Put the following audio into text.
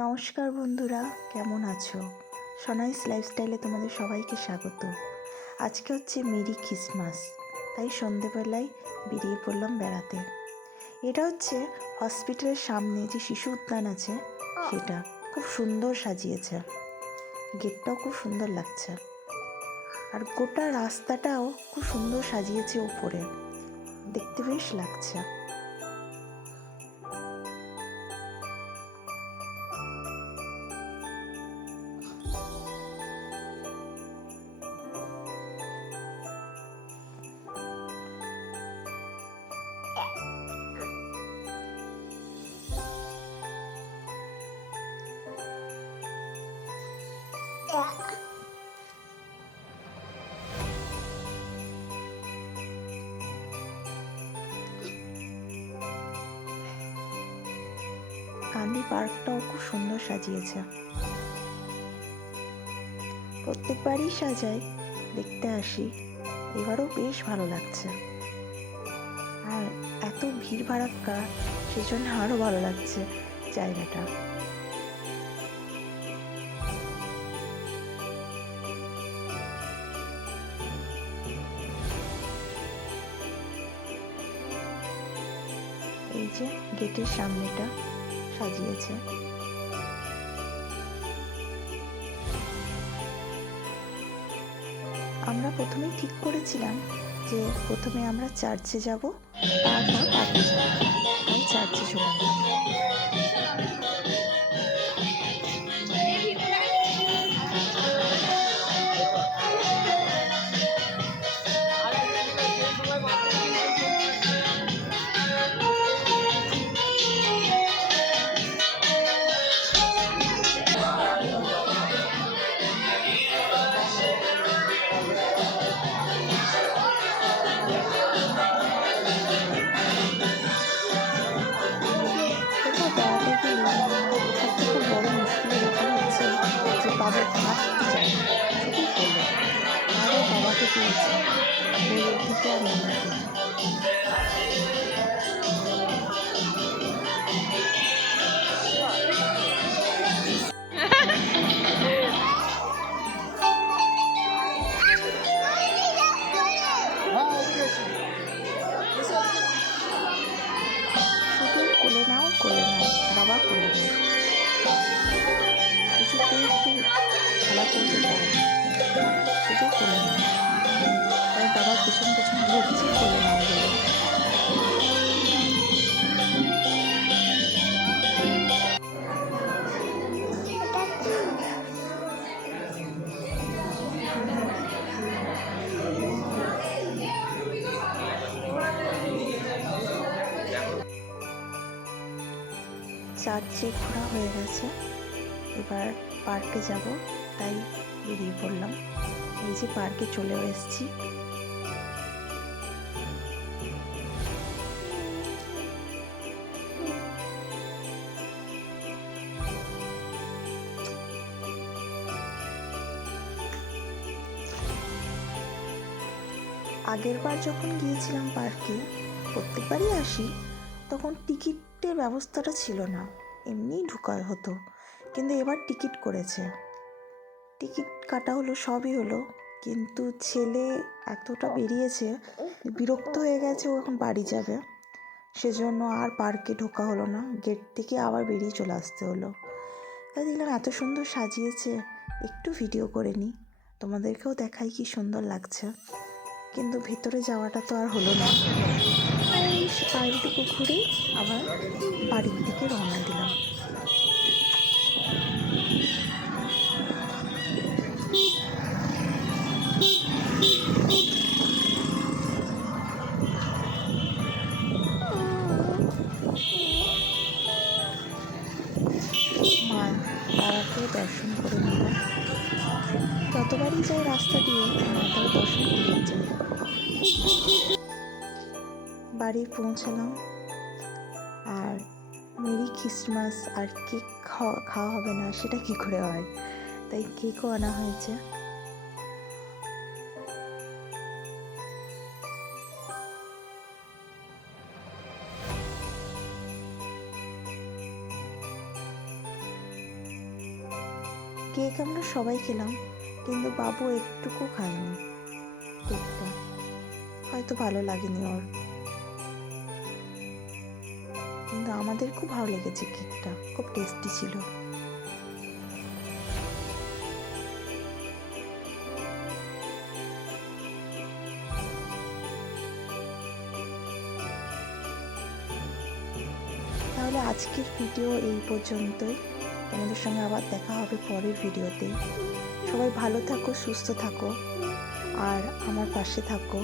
নমস্কার বন্ধুরা, কেমন আছো? সোনাইস লাইফস্টাইলে তোমাদের সবাইকে স্বাগত। আজকে হচ্ছে মেরি ক্রিসমাস, তাই সন্ধেবেলায় বেরিয়ে পড়লাম বেড়াতে। এটা হচ্ছে হসপিটালের সামনে যে শিশু উদ্যান আছে, সেটা খুব সুন্দর সাজিয়েছে। গেটটাও খুব সুন্দর লাগছে, আর গোটা রাস্তাটাও খুব সুন্দর সাজিয়েছে ওপরে, দেখতে বেশ লাগছে। গান্ধী পার্কটাও খুব সুন্দর সাজিয়েছে। প্রত্যেকবারই সাজাই, দেখতে আসি, এবারও বেশ ভালো লাগছে। আর এত ভিড় ভাড়াক্কা, সেজন্য আরও ভালো লাগছে জায়গাটা। এই যে গেটের সামনেটা সাজিয়েছে। আমরা প্রথমেই ঠিক করেছিলাম যে প্রথমে আমরা চার্চে যাব, তারপর পার্কে যাব, তাই চার্চে চলে গেলাম। কোথাও বেড়াতে গেলে একটা খুব বড় মুশকিলের ব্যাপার হচ্ছে যে বাবু হাঁটতে চায় না, শুধু বলে। আরও বাবাকে পেয়েছে, বইয়ের দিকে আর মন দেয়। শুধু কোলে নাও কোলে নাও, বাবা কোলে নাও, কিছুতেই একটু খেলা করতে চায় না, শুধু কোলে নাও। তাই বাবা পেছন পেছন ঘুরছে কোলে নাও বলে। চার্চে ঘোরা হয়ে গেছে, এবার পার্কে যাব, তাই বেরিয়ে পড়লাম। এই যে পার্কে চলেও এসেছি। আগের বার যখন গিয়েছিলাম পার্কে, প্রত্যেকবারই আসি, তখন টিকিটের ব্যবস্থাটা ছিল না, এমনিই ঢোকা হতো। কিন্তু এবার টিকিট করেছে, টিকিট কাটা হলো, সবই হলো, কিন্তু ছেলে এতটা বেরিয়েছে, বিরক্ত হয়ে গেছে, ও এখন বাড়ি যাবে, সেজন্য আর পার্কে ঢোকা হলো না, গেট থেকে আবার বেরিয়ে চলে আসতে হলো। তাই দেখলাম এত সুন্দর সাজিয়েছে, একটু ভিডিও করে নিই, তোমাদেরকেও দেখাই কি সুন্দর লাগছে। কিন্তু ভেতরে যাওয়াটা তো আর হলো না, তাই বাইরেটুকু ঘুরে আবার বাড়ির দিকে রওনা দিলাম। মা তারাকেও দর্শন করে নিলাম। যতবারই যাই রাস্তা দিয়ে মাতার দর্শন করেই যাই। বাড়ি পৌঁছালাম, আর মেরি ক্রিসমাস আর কেক খাওয়া হবে না সেটা কি করে হয়, তাই কেকও আনা হয়েছে। কেক আমরা সবাই খেলাম, কিন্তু বাবু একটুকু খায়নি কেকটা, হয়তো ভালো লাগেনি ওর। কিন্তু আমাদের খুব ভালো লেগেছে, কেকটা খুব টেস্টি ছিল। তাহলে আজকের ভিডিও এই পর্যন্তই। তোমাদের সঙ্গে আবার দেখা হবে পরের ভিডিওতে। সবাই ভালো থাকো, সুস্থ থাকো, আর আমার পাশে থাকো।